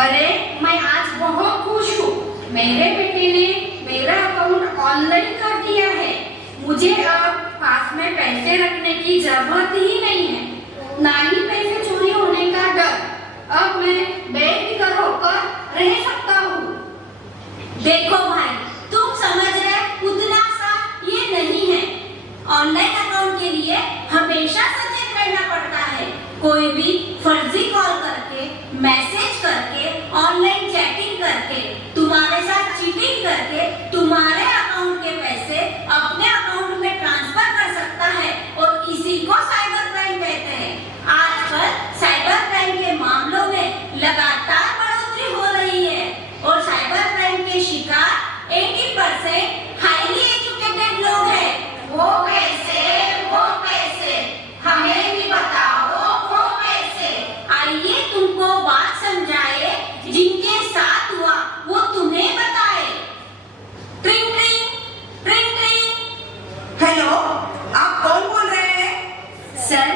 अरे मैं आज बहुत खुश हूँ। मेरे बेटे ने मेरा अकाउंट ऑनलाइन कर दिया है। मुझे अब पास में पैसे रखने की जरूरत ही नहीं है, ना ही पैसे चोरी होने का डर। अब मैं बेफिक्र होकर रह सकता हूँ। देखो भाई, तुम समझ रहे उतना सा ये नहीं है। ऑनलाइन अकाउंट के लिए हमेशा सचेत रहना पड़ता है। कोई भी फर्जी कॉल करके, मैसेज करके, ऑनलाइन चैटिंग करके, तुम्हारे साथ चीटिंग करके तुम्हारे अकाउंट के पैसे अपने अकाउंट में ट्रांसफर कर सकता है, और इसी को साइबर क्राइम कहते हैं। आजकल साइबर क्राइम के मामलों में लगातार बढ़ोतरी हो रही है, और साइबर क्राइम के शिकार 80% हाईली एजुकेटेड लोग हैं। वो कैसे हमें भी बताओ, वो कैसे? आइए तुमको बात समझाए, जिनके साथ हुआ वो तुम्हें बताए। ट्रिंग ट्रिंग ट्रिंग ट्रिंग। हेलो, आप कौन बोल रहे हैं? सर,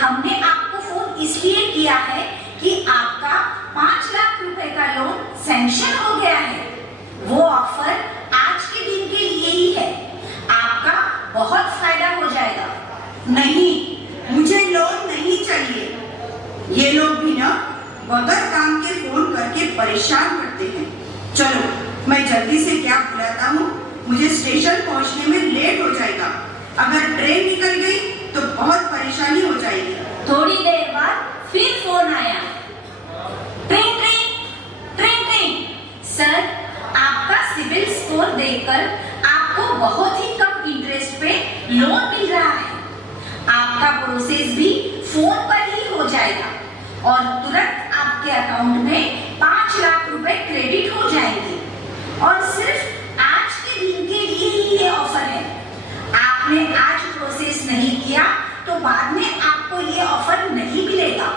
हमने आपको फोन इसलिए किया है कि आपका 5 लाख रुपए का लोन सैंक्शन हो गया है। वो ऑफर आज के दिन के लिए ही है। आपका बहुत फायदा हो जाएगा। नहीं, मुझे लोन नहीं चाहिए। ये लोग भी ना बगैर काम के फोन करके परेशान करते हैं। चलो, मैं जल्दी से कैब बुलाता हूँ। मुझे स्टेशन पहुँचने में लेट हो जाएगा। अगर ट्रेन निकल गई तो बहुत परेशानी हो जाएगी। थोड़ी देर बाद फिर फोन आया। ट्रिंग ट्रिंग ट्रिंग ट्रिंग। सर, आपका सिविल स्कोर देखकर आपको बहुत ही कम इंटरेस्ट पे लोन मिल रहा है। आपका प्रोसेस भी फोन पर ही हो जाएगा, और तुरंत आपके अकाउंट में 5 लाख रुपए क्रेडिट हो जाएंगे। और सिर्फ आज के दिन के लिए ही ये ऑफर है। आपने आज प्रोसेस नहीं किया तो बाद में आपको ये ऑफर नहीं मिलेगा।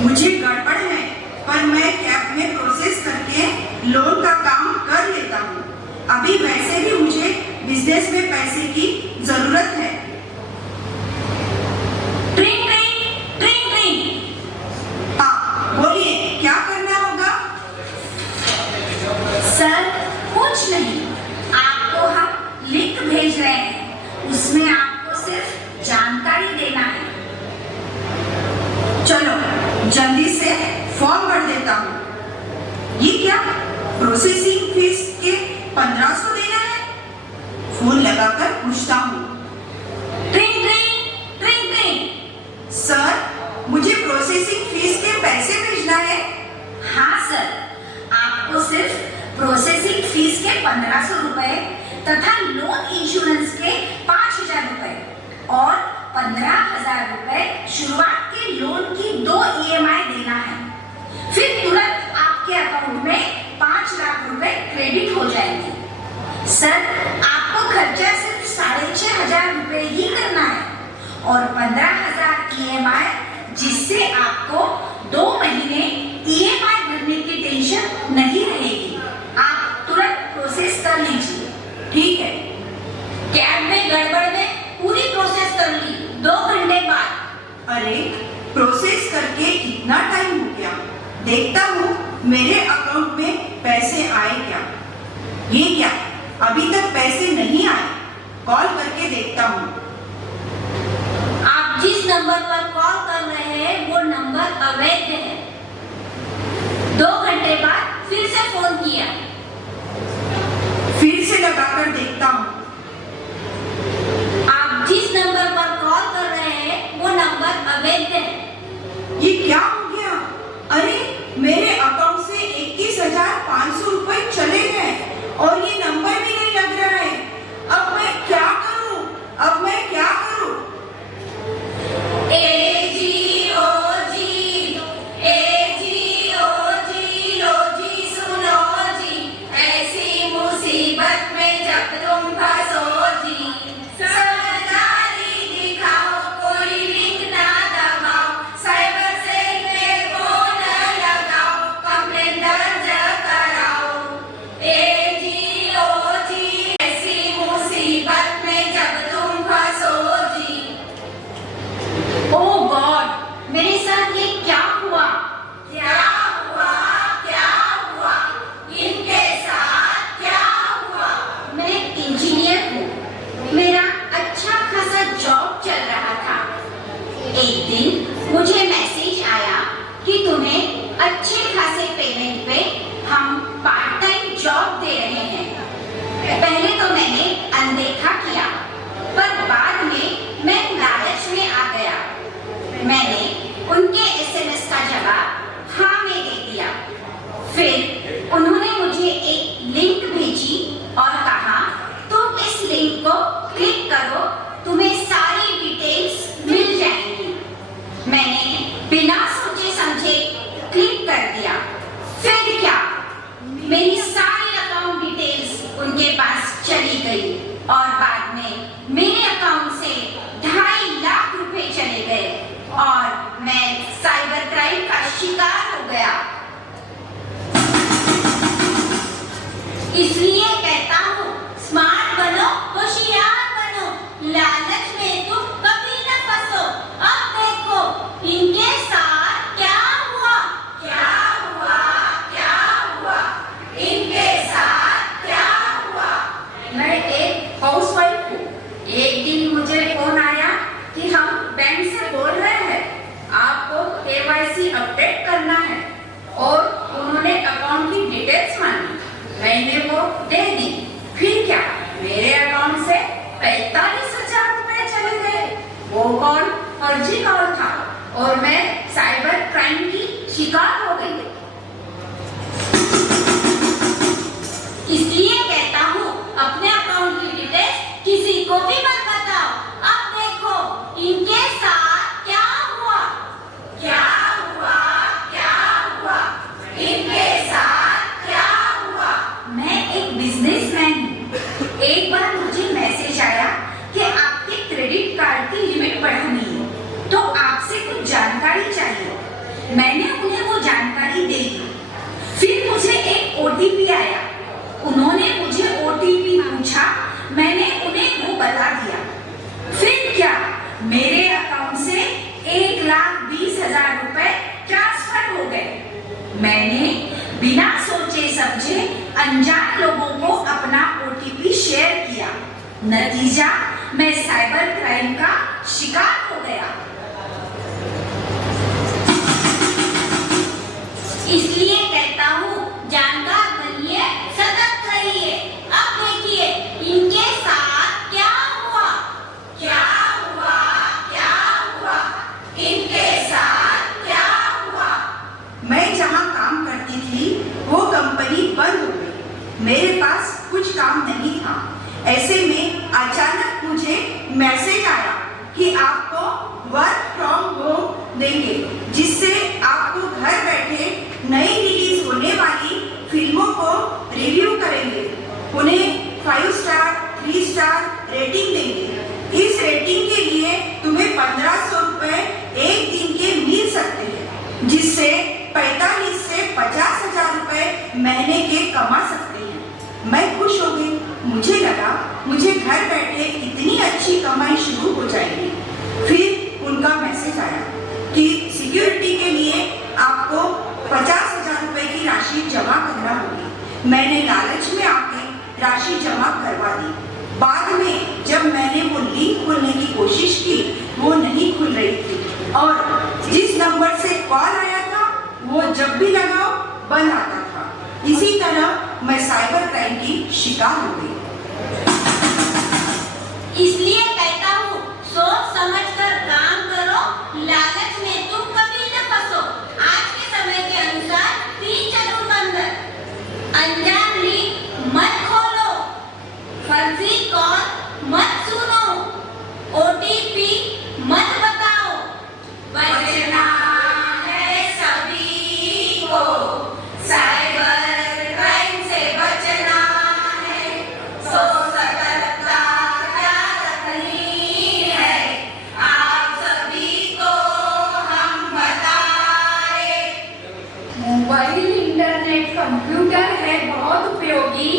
मुझे गड़बड़ है, पर मैं कैब में प्रोसेस करके लोन का काम कर लेता हूँ। अभी वैसे भी मुझे बिजनेस में पैसे की जरूरत है। ट्रिंग ट्रिंग ट्रिंग ट्रिंग। हाँ, बोलिए, क्या करना होगा? सर, कुछ नहीं, आपको हम लिंक भेज रहे हैं। उसमें आपको सिर्फ जानकारी देना है। चलो, जल्दी से फॉर्म भर देता हूँ। ये क्या, प्रोसेसिंग फीस के 1500 देना है? फोन लगाकर पूछता हूँ। ट्रिंग ट्रिंग ट्रिंग ट्रिंग। सर, मुझे प्रोसेसिंग फीस के पैसे भेजना है। हाँ सर, आपको सिर्फ प्रोसेसिंग फीस के 1500 रुपए तथा लोन इंश्योरेंस के 5000 रुपए और 15,000 रुपए शुरुआत के लोन की 2 EMI देना है। फिर तुरंत आपके अकाउंट में 5 लाख रुपए क्रेडिट हो जाएंगे। सर, आपको खर्चा सिर्फ 6,500 रुपए ही करना है, और 15,000 EMI, जिससे आपको 2 महीने EMI भरने की टेंशन नहीं रहेगी। आप तुरंत प्रोसेस कर लीजिए। ठीक है। कैब में गड़बड़ में पूरी प्रोसेस कर ली 2 घंटे बाद। अरे, प्रोसेस करके इतना टाइम हो गया। देखता हूँ मेरे अकाउंट में पैसे आए क्या। ये क्या, अभी तक पैसे नहीं आए। कॉल करके देखता हूँ। आप जिस नंबर पर कॉल कर रहे हैं वो नंबर अवैध है। 2 घंटे बाद फिर से फोन किया। फिर से लगाकर देखता हूँ। आप जिस नंबर पर कॉल कर रहे हैं वो नंबर अवैध है। ये क्या हो गया? अरे, मेरे अकाउंट से 21,500 रुपए चले फिर उन्होंने मुझे एक लिंक भेजी और कहा तुम इस लिंक को क्लिक करो, तुम्हें सारी डिटेल्स मिल जाएंगी। मैंने बिना सोचे समझे क्लिक कर दिया। फिर क्या, मेरी सारी अकाउंट डिटेल्स उनके पास चली गई और बाद में मेरे अकाउंट से 2.5 लाख रुपए चले गए और मैं साइबर क्राइम का शिकार हो गया। इसलिए कहता हूँ, स्मार्ट बनो, होशियार बनो, लालच में तुम कभी न फंसो। अब देखो इनके साथ क्या हुआ, क्या हुआ, क्या हुआ, इनके साथ क्या हुआ। मैं एक हाउसवाइफ हूँ। एक दिन मुझे फोन आया कि हम बैंक से बोल रहे हैं, आपको KYC अपडेट करना है और उन्होंने अकाउंट की डिटेल्स मांगी। मैंने वो दे दी। फिर क्या, मेरे अकाउंट से 45,000 रुपए चले गए। वो कॉल फर्जी कॉल था और मैं साइबर क्राइम की शिकार हो गई। इसलिए कहता हूँ, अपने अकाउंट की डिटेल्स किसी को भी मत बताओ। अब देखो इनके साथ क्या हुआ, क्या हुआ, क्या हुआ, इनके साथ क्या हुआ। मैं एक बिजनेसमैन हूँ। एक बार मुझे मैसेज आया कि आपके क्रेडिट कार्ड की लिमिट बढ़ानी है, तो आपसे कुछ जानकारी चाहिए। मैंने उन्हें वो जानकारी दे दी। फिर मुझे एक OTP आया। उन्होंने मुझे OTP पूछा, मैंने उन्हें वो बता दिया। फिर क्या, मेरे अकाउंट से 1,20,000 रुपए ट्रांसफर हो गए। मैंने बिना सोचे समझे अनजान लोगों को अपना OTP शेयर किया। नतीजा, मैं साइबर क्राइम का शिकार हो गया। इसलिए कहता हूँ, जानकार बनिए, सतर्क रहिए। अब देखिए इनके साथ क्या हुआ, क्या हुआ, क्या हुआ, इनके साथ क्या हुआ। मैं जहाँ काम करती थी वो कंपनी बंद हो गई। मेरे पास कुछ काम नहीं था। ऐसे में अचानक मुझे मैसेज आया कि आपको वर्क फ्रॉम होम देंगे, जिससे आपको घर बैठे नई रिलीज होने वाली फिल्मों को रिव्यू करेंगे, उन्हें 5 स्टार 3 स्टार रेटिंग देंगे। इस रेटिंग के लिए तुम्हें 1,500 रुपए एक दिन के मिल सकते हैं, जिससे 45 से 50,000 रुपए महीने के कमा सकते हैं। मैं खुश हो गई। मुझे लगा मुझे घर बैठे इतनी अच्छी कमाई शुरू हो जाएगी। फिर उनका मैसेज आया कि सिक्योरिटी के लिए आपको 50,000 रुपए की राशि जमा करना होगी। मैंने लालच में आके राशि जमा करवा दी। बाद में जब मैंने वो लिंक खोलने की कोशिश की, वो नहीं खुल रही थी और जिस नंबर से कॉल आया था वो जब भी लगाओ बंद आता था। इसी तरह मैं साइबर क्राइम की शिकार हो गई। इसलिए कहता हूँ, सोच समझकर काम करो, लालच में तुम कभी न फंसो। आज के समय के अनुसार 3 चतुर्बंद, अनजान लिंक मत खोलो, फर्जी कॉल मत सुनो, OTP मत बताओ। बचना है सभी को, साइबर क्राइम से बचना है, सो सतर्कता क्या रखनी है, आप सभी को हम बताए। मोबाइल इंटरनेट कंप्यूटर है बहुत उपयोगी।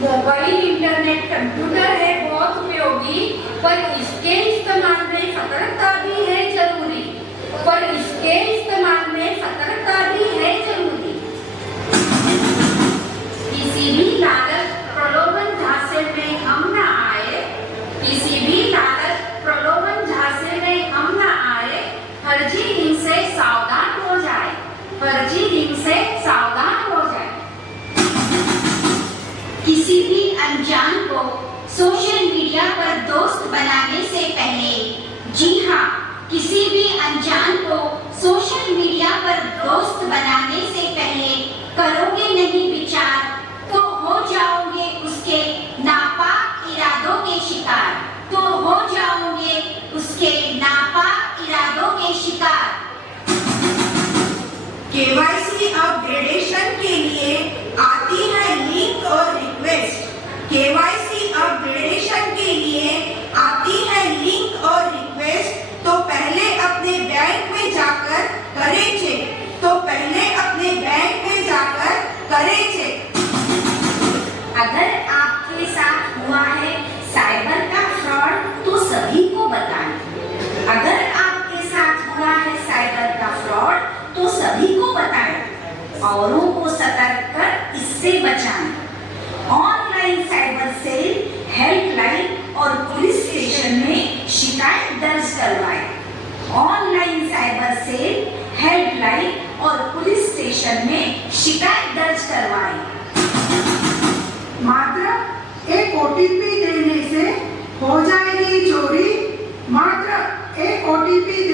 मोबाइल इंटरनेट कंप्यूटर है बहुत उपयोगी, पर इसके इस्तेमाल में सतर्कता भी है जरूरी। पर इसके इस्तेमाल में सतर्कता भी है जरूरी। किसी भी लालच प्रलोभन झांसे में हम ना आए, किसी भी लालच प्रलोभन झांसे में हम ना आए। फर्जी लिंक से सावधान हो जाए, फर्जी लिंक से सावधान हो जाए। किसी भी अनजान को सोशल मीडिया पर दोस्त बनाने से पहले, जी हाँ, किसी भी अनजान को सोशल मीडिया पर दोस्त बनाने से पहले करोगे केवाईसी अपग्रेडेशन के लिए आती है लिंक और रिक्वेस्ट। केवाईसी अपग्रेडेशन के लिए आती है लिंक और रिक्वेस्ट। तो पहले अपने बैंक में जाकर करें चेक। तो पहले अपने बैंक में जाकर करें चेक। अगर आपके साथ हुआ है साइबर का फ्रॉड तो सभी को बताएं। अगर आपके साथ हुआ है साइबर का फ्रॉड तो सभी को बताएं। औरों को सतर्क कर इससे बचाएं। ऑनलाइन साइबर सेल, हेल्पलाइन और पुलिस स्टेशन में शिकायत दर्ज करवाएं। ऑनलाइन साइबर सेल, हेल्पलाइन और पुलिस स्टेशन में शिकायत दर्ज करवाएं। मात्र एक ओटीपी देने से हो जाएगी चोरी। मात्र एक ओटीपी